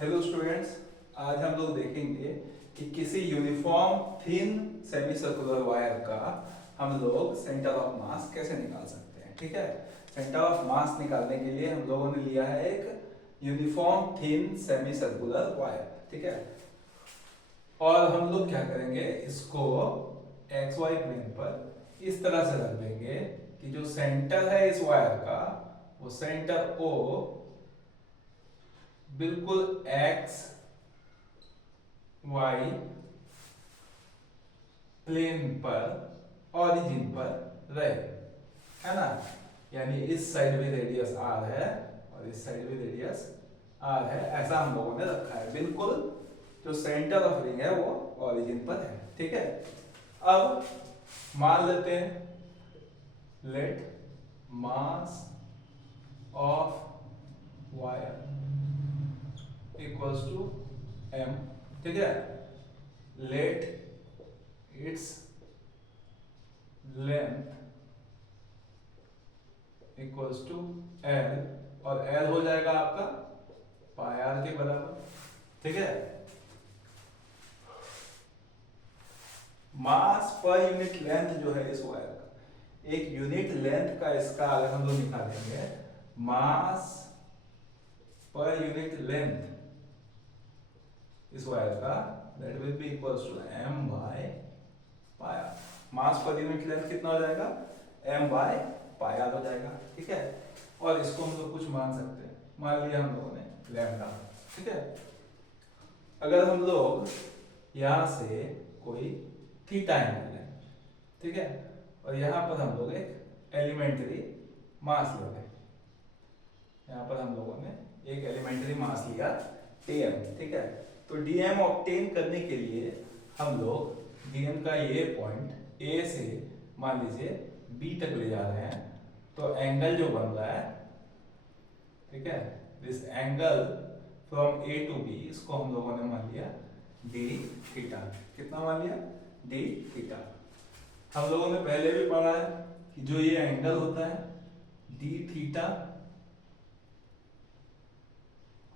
Hello students, आज हम लोग देखेंगे कि किसी uniform thin semi circular wire का हम लोग सेंटर ऑफ मास कैसे निकाल सकते हैं। ठीक है, सेंटर ऑफ मास निकालने के लिए हम लोगों ने लिया है एक uniform thin semi circular wire. ठीक है, और हम लोग क्या करेंगे, इसको एक्स वाई प्लेन पर इस तरह से रख देंगे कि जो सेंटर है इस वायर का, वो सेंटर ओ बिल्कुल एक्स वाई प्लेन पर ओरिजिन पर रहे, है ना। यानी इस साइड भी रेडियस आर है और इस साइड भी रेडियस आर है, ऐसा हम लोगों ने रखा है। बिल्कुल जो सेंटर ऑफ रिंग है वो ओरिजिन पर है। ठीक है, अब मान लेते हैं let mass of wire equals to m। ठीक है, let its length equals to l, और l हो जाएगा आपका पाई आर के बराबर। ठीक है, मास पर यूनिट लेंथ जो है इस वायर का, एक यूनिट लेंथ का इसका अगर हम लोग निकालेंगे, मास पर यूनिट लेंथ इस वायर का, that will be equals to m by pi r. Mass per unit length कितना हो जाएगा, m बाय पाई आर हो जाएगा। ठीक है, और इसको हम लोग कुछ मान सकते हैं, मान लिया हम लोगों ने लैम्डा। ठीक है, अगर हम लोग यहाँ से कोई थीटा एंगल लें, ठीक है, और यहाँ पर हम लोग एक एलिमेंट्री मास ले लें, यहाँ पर हम लोगों ने एक एलिमेंट्री मास लिया dm। ठीक है, तो dm ऑब्टेन करने के लिए हम लोग dm का ये पॉइंट a से मान लीजिए b तक ले जा रहे हैं, तो एंगल जो बन रहा है, ठीक है, this angle from a to b, इसको हम लोगों ने मान लिया d थीटा। कितना मान लिया, d थीटा। हम लोगों ने पहले भी पढ़ा है कि जो ये एंगल होता है d थीटा,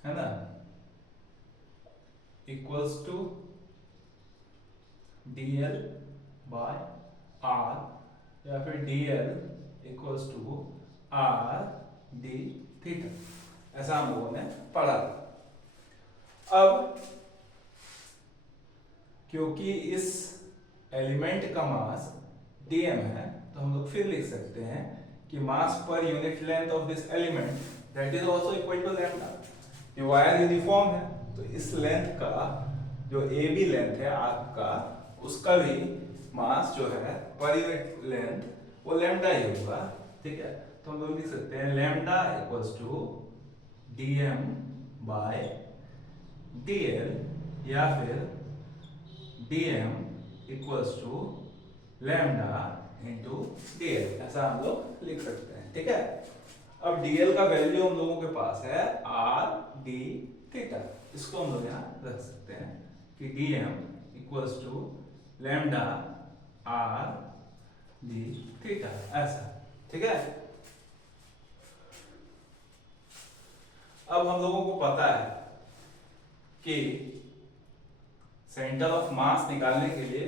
है ना, equals to dl by r, या फिर dl equals to r d theta, ऐसा हम लोगों ने पढ़ा। अब क्योंकि इस एलिमेंट का मास dm है, तो हम लोग फिर लिख सकते हैं कि mass per unit length of this element that is also equal to lambda. ये वायर यूनिफॉर्म है, तो इस लेंथ का जो ए बी लेंथ है आर्क का, उसका भी मास जो है पर यूनिट लेंथ वो लैम्डा ही होगा। ठीक है, तो हम लोग लिख सकते हैं lambda equals to dm by dl, या फिर dm equals to lambda into dl, ऐसा हम लोग लिख सकते हैं। ठीक है, अब dl का वैल्यू हम लोगों के पास है r d थीटा, इसको हम लोग यहाँ रख सकते हैं कि dm equals to lambda r d theta, ऐसा। ठीक है, अब हम लोगों को पता है कि सेंटर ऑफ मास निकालने के लिए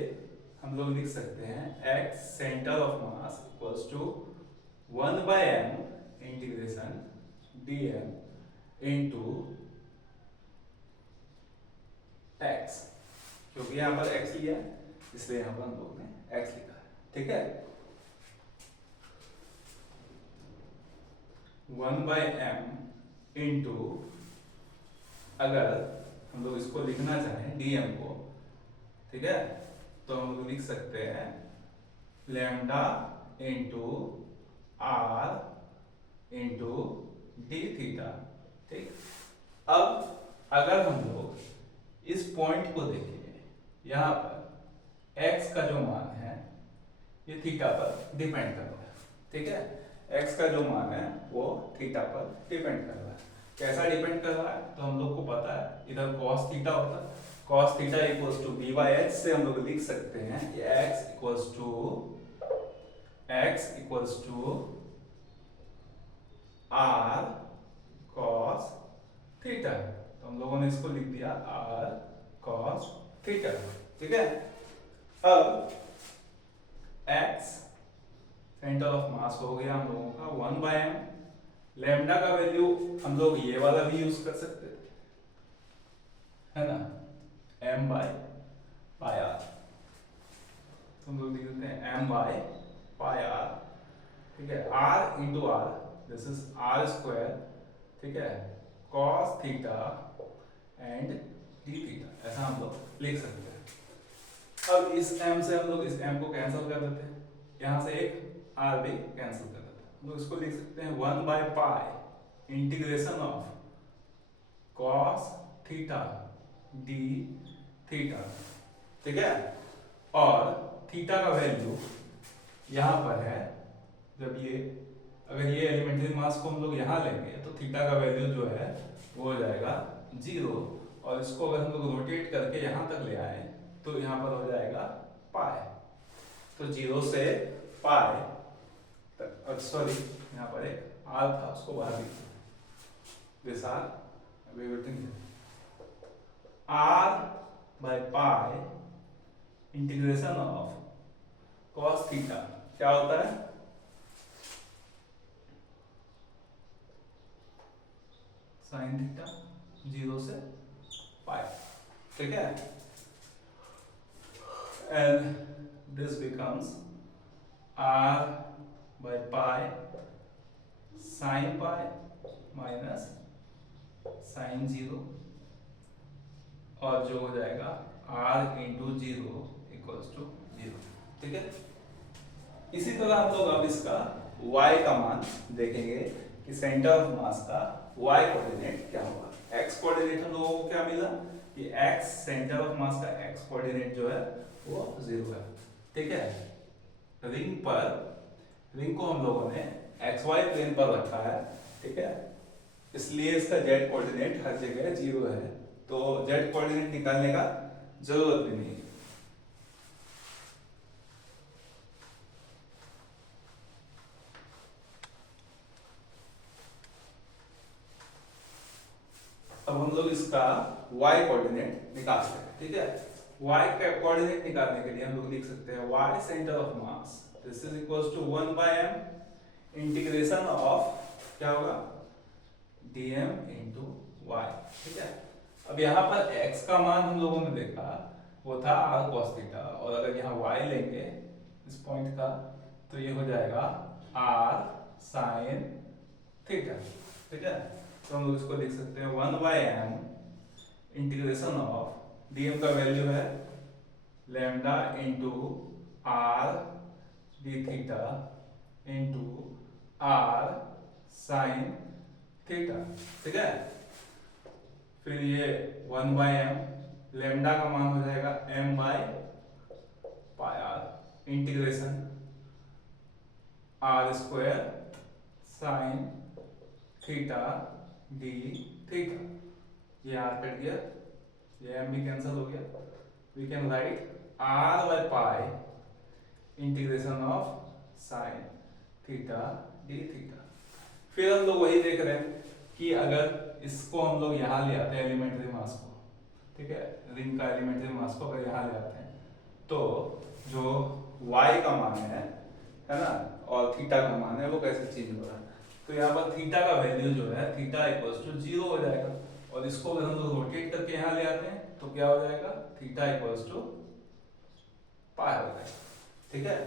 हम लोग लिख सकते हैं x centre of mass equals to 1 by m integration dm into x, क्योंकि यहाँ पर x लिया है इसलिए यहाँ पर हम लोग ने x लिखा है। ठीक है, 1 बाय m इंटू, अगर हम लोग इसको लिखना चाहें dm को, ठीक है, तो हम लोग लिख सकते हैं lambda into r into D theta. ठीक, अब अगर हम लोग इस पॉइंट को देखें, यहाँ पर x का जो मान है ये थीटा पर डिपेंड कर रहा है। ठीक है, x का जो मान है वो थीटा पर डिपेंड कर रहा है। कैसा डिपेंड कर रहा है, तो हम लोग को पता है इधर cos थीटा होता है, cos theta equals to b by h से हम लोग लिख सकते हैं कि x equals to r cos theta, तो तो हम लोगों ने इसको लिख दिया r cos थीटा। ठीक है, अब x सेंटर ऑफ मास हो गया हम लोगों का 1/m। लैम्डा का वैल्यू हम लोग ये वाला भी यूज कर सकते थे, है ना, m बाय पाई आर। तो हम लोग लिख देते हैं m बाय पाई आर। ठीक है, r into r, this is r square. ठीक है, cos theta and d theta, ऐसा हम लोग लिख सकते हैं। अब इस m से हम लोग इस m को कैंसिल कर देते हैं, यहां से एक r भी कैंसिल कर देते हैं। हम लोग इसको लिख सकते हैं 1 bye pi integration of cos theta d theta. ठीक है, और थीटा का वैल्यू यहां पर है, जब ये अगर ये एलिमेंट्री मास को हम लोग यहाँ लेंगे तो थीटा का वैल्यू जो है वो हो जाएगा 0, और इसको अगर हम लोग रोटेट करके यहाँ तक ले आए तो यहाँ पर हो जाएगा पाई। तो 0 से पाई तक, सॉरी यहाँ पर एक r था उसको बाहर लिख this r by pi integration of cos theta क्या होता है, साइन थीटा 0 से पाई। ठीक है, and this becomes r by pi sine pi minus sine 0, और जो हो जाएगा r इंटू 0 इक्वल्स टू 0। ठीक है, इसी तरह हम लोग अब इसका y का मान देखेंगे कि सेंटर ऑफ मास का y कोऑर्डिनेट क्या होगा। x कोऑर्डिनेट हम लोगों को क्या मिला कि x सेंटर ऑफ मास का x कोऑर्डिनेट जो है वो 0 है। ठीक है, रिंग को हम लोगों ने xy प्लेन पर रखा है। ठीक है, इसलिए इसका z कोऑर्डिनेट हर जगह 0 है, तो z कोऑर्डिनेट निकालने का जरूरत भी नहीं है। अब हम लोग इसका y कोऑर्डिनेट निकाल सकते हैं। ठीक है, y का कोऑर्डिनेट निकालने के लिए हम लोग लिख सकते हैं y centre of mass, this is equals to 1/m integration of क्या होगा dm इनटू y। ठीक है, अब यहाँ पर x का मान हम लोगों ने देखा वो था r cos थीटा, और अगर यहाँ y लेंगे इस पॉइंट का तो ये हो जाएगा r sin थीटा। ठीक है, तो हम लोग इसको लिख सकते हैं 1/m इंटीग्रेशन ऑफ dm का वैल्यू है lambda into r d theta into r sin theta. ठीक है, फिर ये 1/m लैम्डा का मान हो जाएगा m by pi r integration r square sine theta d theta. ये r कट गया, ये m भी कैंसिल हो गया। We can write r by pi integration of sine theta d theta. फिर हम लोग वही देख रहे हैं कि अगर इसको हम लोग यहाँ ले आते हैं एलिमेंट्री मास को, ठीक है, रिंग का एलिमेंट्री मास को अगर यहाँ ले आते हैं तो जो y का मान है ना, और थीटा का मान है वो कैसे चेंज हो रहा है। तो यहाँ पर थीटा का वैल्यू जो है थीटा इक्वल्स टू 0 हो जाएगा, और इसको अगर हम लोग रोटेट करके यहाँ ले आते हैं तो क्या हो जाएगा थीटा इक्वल्स टू पाई हो जाएगा। ठीक है,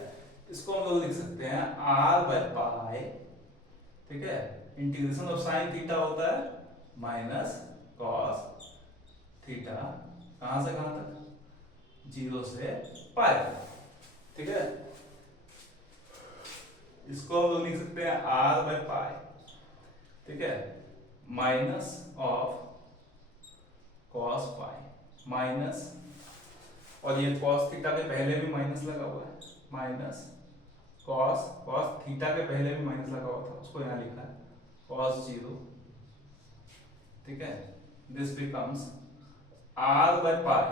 इसको हम लोग लिख सकते हैं r बाय पाई। ठीक है, इंटीग्रेशन ऑफ साइन थीटा होता है माइनस कॉस थीटा, कहां से कहां तक 0 से पाई। ठीक है, इसको हम लोग लिख सकते हैं r बाय पाई। ठीक है, minus of cos pi minus, और ये कॉस थीटा के पहले भी माइनस लगा हुआ है, माइनस कॉस थीटा के पहले भी माइनस लगा हुआ था, उसको यहाँ लिखा है कॉस 0। ठीक है, this becomes r by pi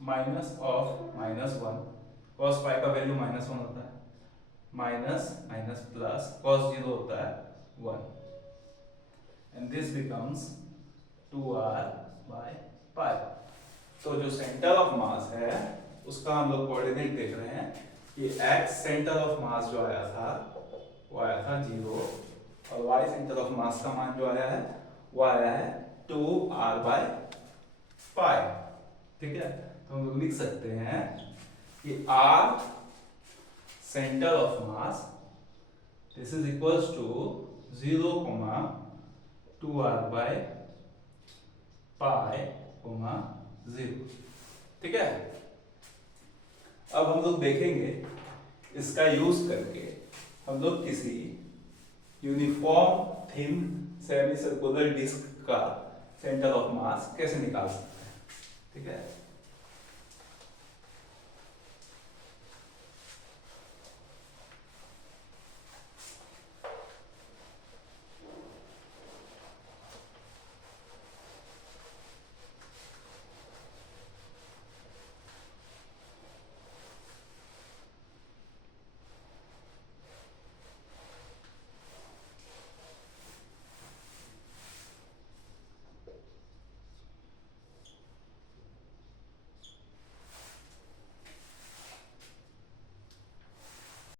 minus of -1, cos pi का वैल्यू -1 होता है, माइनस माइनस प्लस कॉस 0 होता है 1, एंड दिस बिकम्स 2r तो जो सेंटर ऑफ मास है उसका हम लोग कोऑर्डिनेट देख रहे हैं कि x सेंटर ऑफ मास जो आया था वो आया था 0 और y सेंटर ऑफ मास का मान जो आया है वो आया है 2r/π। ठीक है, तो हम लोग लिख सकते हैं कि r centre of mass this is equals to 0, 2r/π, 0। ठीक है, अब हम लोग देखेंगे इसका यूज करके हम लोग किसी uniform thin semi circular disc का सेंटर ऑफ मास कैसे निकाल सकते हैं। ठीक है।